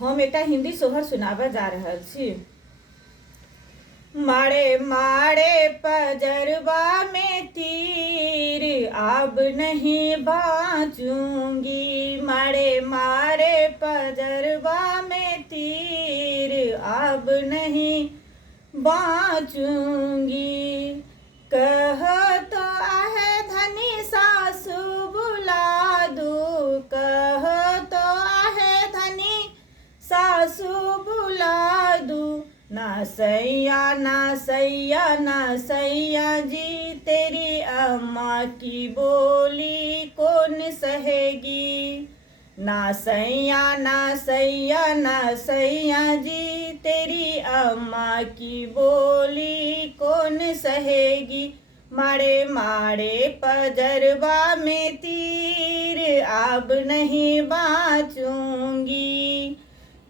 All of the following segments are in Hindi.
हम एक हिंदी सोहर सुनाबा जा रहल छी। मारे मारे पजरवा में तीर, अब नहीं बाचूंगी। मारे मारे पजरवा में तीर, अब नहीं बाचूंगी। कह तो आहे धनी सासु बुला दूँ, कह तो आहे धनी सासु बुला दूँ। ना सैया ना सैया ना सैया जी, तेरी अम्मा की बोली कौन सहेगी। ना सैया ना सैया ना सैया जी, तेरी अम्मा की बोली कौन सहेगी। मारे मारे पजरवा में तीर, अब नहीं बाचूंगी।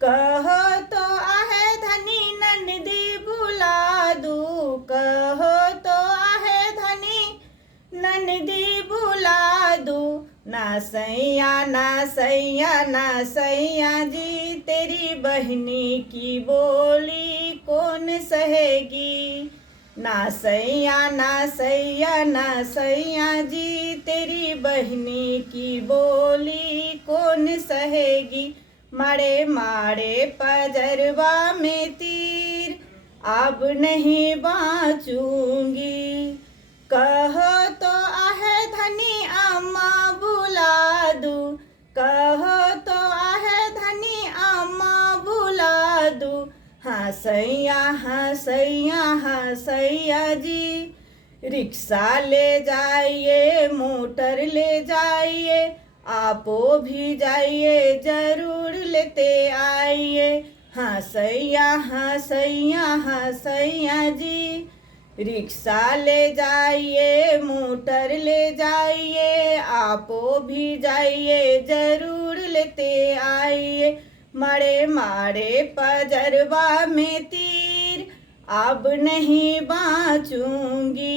कहो तो आहे धनी ननदी बुला दूँ, कहो तो आहे धनी ननदी बुला दूँ। ना सैया ना सैया ना सैया जी, तेरी बहनी की बोली कौन सहेगी। ना सैया ना सैया ना सैया जी, तेरी बहनी की बोली कौन सहेगी। मारे मारे पजरवा में तीर, अब नहीं बाचूंगी। कहो तो आहे धनी अम्मा बुला दूँ, कहो तो आहे धनी अम्मा बुला दूँ। हाँ सैया हाँ सैया हाँ सैया जी, रिक्शा ले जाइए मोटर ले जाइए, आपो भी जाइए जरूर लेते आइए। हाँ सैया हाँ सैया हाँ सैया जी, रिक्शा ले जाइए मोटर ले जाइए, आपो भी जाइए जरूर लेते आइए। मारे मारे पजरवा में तीर, अब नहीं बाचूंगी।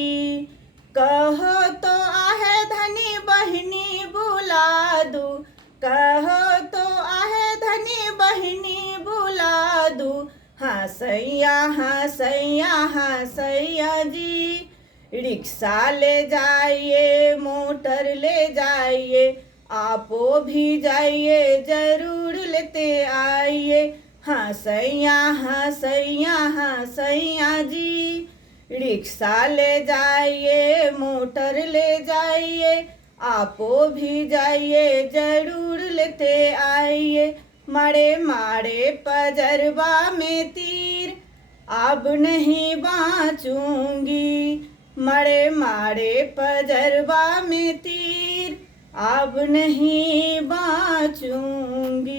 कहो तो आहे धनी बहनी बुला दूँ, कहो तो आहे धनी बहनी बुला दूँ। हाँ सैया हाँ सैया हाँ सैया जी, रिक्शा ले जाइए मोटर ले जाइए, आपो भी जाइए जरूर लेते आइए। हाँ सैया हाँ सैया हाँ सैया जी, रिक्शा ले जाइए मोटर ले जाइए, आपो भी जाइए जरूर लेते आइए। मारे मारे पजरवा में तीर, अब नहीं बाचूंगी। मारे मारे पजरवा में तीर, अब नहीं बाचूंगी।